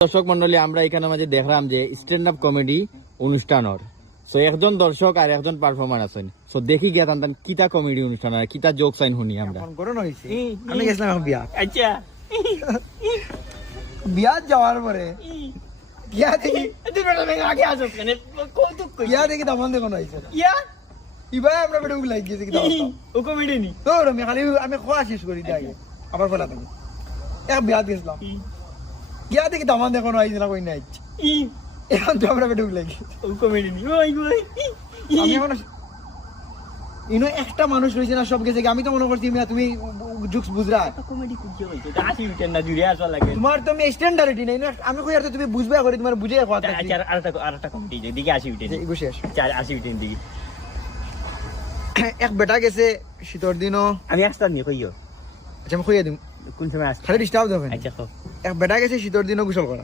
দর্শক মন্ডলী আমরা এখানে মাঝে দেখলাম যে স্ট্যান্ড আপ কমেডি অনুষ্ঠানের সো একজন দর্শক আর একজন পারফর্মার আছেন সো দেখি গিয়া তান কিতা কমেডি অনুষ্ঠান আর কিতা জোক সাইন শুনি আমরা গরম হইছে আমি গেছিলাম এখন বিয়া আচ্ছা বিয়া যাওয়ার পরে বিয়া দেখি তুই বেটা মেঘ আগে আসো কেন কৌতুক কই বিয়া দেখি দামান দেখুন হইছে ইয়া ইবা আমরা বেটা উগলাই গেছে কি দাও ও কমেডি নি তো আমি খালি আমি খোয়া শেষ করি দিই আগে আবার বলা তুমি এক বিয়া গেছিলাম বিয়া দেখি দামান দেখুন হইছে না কই নাই এখন তো আমরা বেটা উগলাই গেছি ও কমেডি নি ওই ওই আমি এখন ইনো একটা মানুষ রয়েছে না সব গেছে আমি তো মনে করছি তুমি জুক্স বুঝরা কমেডি কুজি হইছে আসি উঠেন না জুড়ে আসা লাগে তোমার তো আমি স্ট্যান্ডার্ডই নাই না আমি কই আর তুমি বুঝবে করে তোমার বুঝে কথা আচ্ছা আরেকটা কমেডি দিকে আসি উঠেন এই বসে আসো চার আসি উঠেন দিকে এক বেটা গেছে শীতর দিনও আমি আসতাম নি কইও আচ্ছা আমি কইয়া দিম কোন সময় আসছি খালি ডিস্টার্ব দেবেন আচ্ছা এক বেটা গেছে শীতর দিনও গোসল করা